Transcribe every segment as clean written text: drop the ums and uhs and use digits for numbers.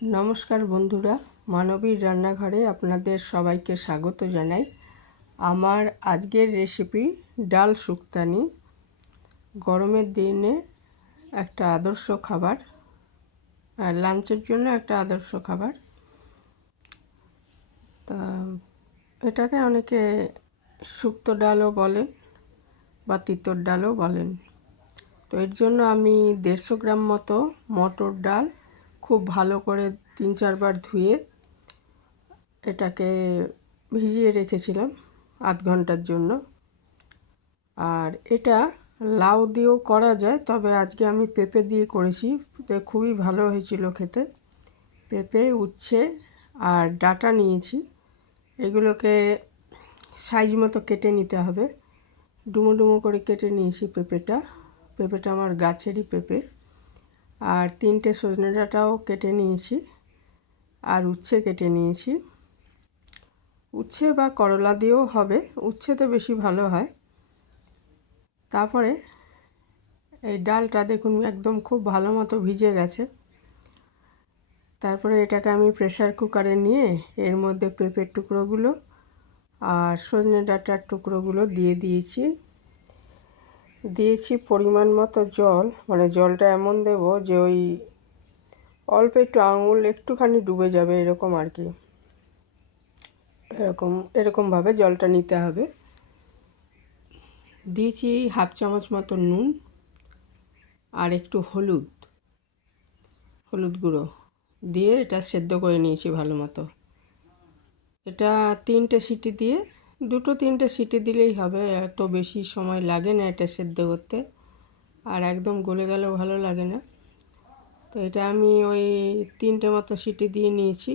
নমস্কার বন্ধুরা, মানবীর রান্নাঘরে আপনাদের সবাইকে স্বাগত জানাই। আমার আজকের রেসিপি ডাল শুক্তানি। গরমের দিনে একটা আদর্শ খাবার, আর লাঞ্চের জন্য একটা আদর্শ খাবার। তা এটাকে অনেকে শুক্তো ডালও বলেন বা তিতর ডালও বলেন। তো এর জন্য আমি 150 গ্রাম মতো মটর ডাল খুব ভালো করে 3-4 বার ধুয়ে এটাকে ভিজিয়ে রেখেছিলাম আধ ঘন্টার জন্য। আর এটা লাউ দিয়েও করা যায়, তবে আজকে আমি পেঁপে দিয়ে করেছি, তো খুবই ভালো হয়েছিল খেতে। পেঁপে, উচ্ছে আর ডাঁটা নিয়েছি, এগুলোকে সাইজ মতো কেটে নিতে হবে। ডুমো ডুমো করে কেটে নিয়েছি পেঁপেটা আমার গাছেরই পেঁপে। আর 3টে সজনে ডাঁটাও কেটে নিয়েছি, আর উচ্ছে কেটে নিয়েছি। উচ্ছে বা করলা দিয়েও হবে, উচ্ছেতে বেশি ভালো হয়। তারপরে এই ডালটা দেখুন একদম খুব ভালো মতো ভিজে গেছে। তারপরে এটাকে আমি প্রেসার কুকারে নিয়ে এর মধ্যে পেঁপের টুকরোগুলো আর সজনে ডাঁটার টুকরোগুলো দিয়েছি পরিমাণ মতো জল। মানে জলটা এমন দেব যে ওই অল্প একটু আঙুল একটুখানি ডুবে যাবে, এরকম আর কি। এরকমভাবে জলটা নিতে হবে। দিয়েছি হাফ চামচ মতো নুন আর একটু হলুদ গুঁড়ো দিয়ে এটা সেদ্ধ করে নিয়েছি ভালো মতো। এটা 3টে সিটি দিয়ে 2-3টে সিটি দিলেই হবে, এত বেশি সময় লাগে না এটা সেদ্ধ করতে, আর একদম গলে গেলেও ভালো লাগে না। তো এটা আমি ওই 3টে মতো সিটি দিয়ে নিয়েছি।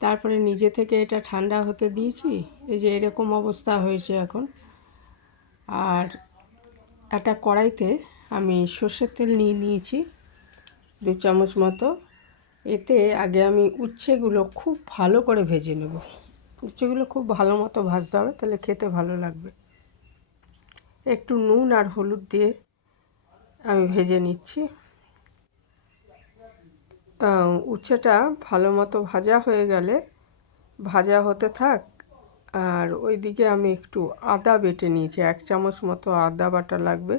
তারপরে নিজে থেকে এটা ঠান্ডা হতে দিয়েছি, এই যে এরকম অবস্থা হয়েছে এখন। আর একটা কড়াইতে আমি সর্ষের তেল নিয়ে নিয়েছি 2 চামচ মতো। এতে আগে আমি উচ্ছেগুলো খুব ভালো করে ভেজে নেব। উচ্ছেগুলো খুব ভালো মতো ভাজতে হবে, তাহলে খেতে ভালো লাগবে। একটু নুন আর হলুদ দিয়ে আমি ভেজে নিচ্ছি। উচ্ছেটা ভালো মতো ভাজা হয়ে গেলে ভাজা হতে থাক। আর ওইদিকে আমি একটু আদা বেটে নিয়েছি, 1 চামচ মতো আদা বাটা লাগবে।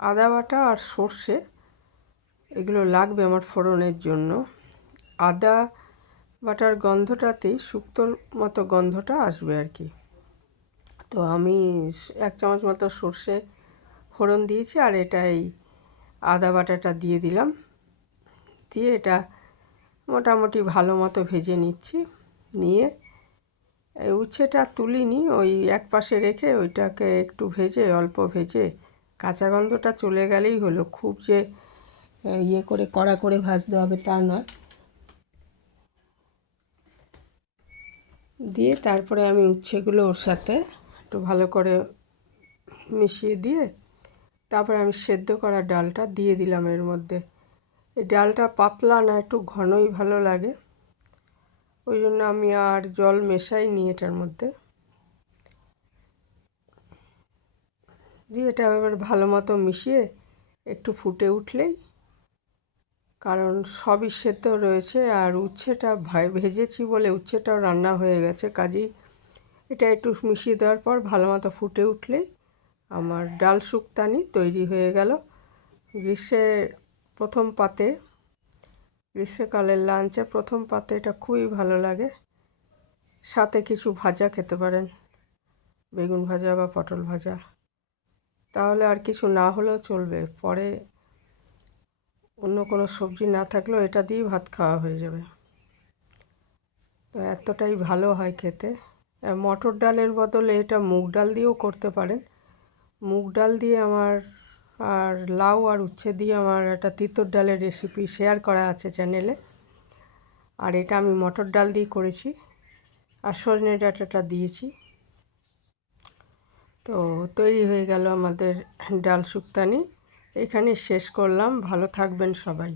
আদা বাটা আর সর্ষে এগুলো লাগবে আমার ফোড়নের জন্য। আদা বাটার গন্ধটাতেই শুক্তোর মতো গন্ধটা আসবে আর কি। তো আমি 1 চামচ মতো সর্ষে ফোড়ন দিয়েছি, আর এটাই আদা বাটাটা দিয়ে দিলাম। দিয়ে এটা মোটামুটি ভালো মতো ভেজে নিচ্ছি। নিয়ে এই উচ্ছেটা তুলিনি, ওই এক পাশে রেখে ওইটাকে একটু ভেজে অল্প ভেজে কাঁচা গন্ধটা চলে গেলেই হলো। খুব যে করে কড়া করে ভাজতে হবে তা নয়। দিয়ে তারপরে আমি উচ্ছেগুলো ওর সাথে একটু ভালো করে মিশিয়ে দিয়ে তারপরে আমি সেদ্ধ করা ডালটা দিয়ে দিলাম এর মধ্যে। এই ডালটা পাতলা না, একটু ঘনই ভালো লাগে, ওই জন্য আমি আর জল মেশাইনি এটার মধ্যে। দিয়ে এটা এবার ভালো মতো মিশিয়ে একটু ফুটে উঠলেই, কারণ সবই সেদ্ধ রয়েছে আর উচ্ছেটা ভেজেছি বলে উচ্ছেটাও রান্না হয়ে গেছে, কাজেই এটা একটু মিশিয়ে দেওয়ার পর ভালো মতো ফুটে উঠলেই আমার ডাল শুক্তানি তৈরি হয়ে গেল। গ্রীষ্মকালের লাঞ্চে প্রথম পাতে এটা খুবই ভালো লাগে। সাথে কিছু ভাজা খেতে পারেন, বেগুন ভাজা বা পটল ভাজা, তাহলে আর কিছু না হলেও চলবে। পরে অন্য কোনো সবজি না থাকলেও এটা দিয়েই ভাত খাওয়া হয়ে যাবে। তো এতটাই ভালো হয় খেতে। মটর ডালের বদলে এটা মুগ ডাল দিয়েও করতে পারেন। মুগ ডাল দিয়ে আর লাউ আর উচ্ছে দিয়ে আমার একটা তিতর ডালের রেসিপি শেয়ার করা আছে চ্যানেলে, আর এটা আমি মটর ডাল দিয়ে করেছি আর সজনে ডাঁটাটা দিয়েছি। তো তৈরি হয়ে গেল আমাদের ডাল শুক্তানি। এখানে শেষ করলাম। ভালো থাকবেন সবাই।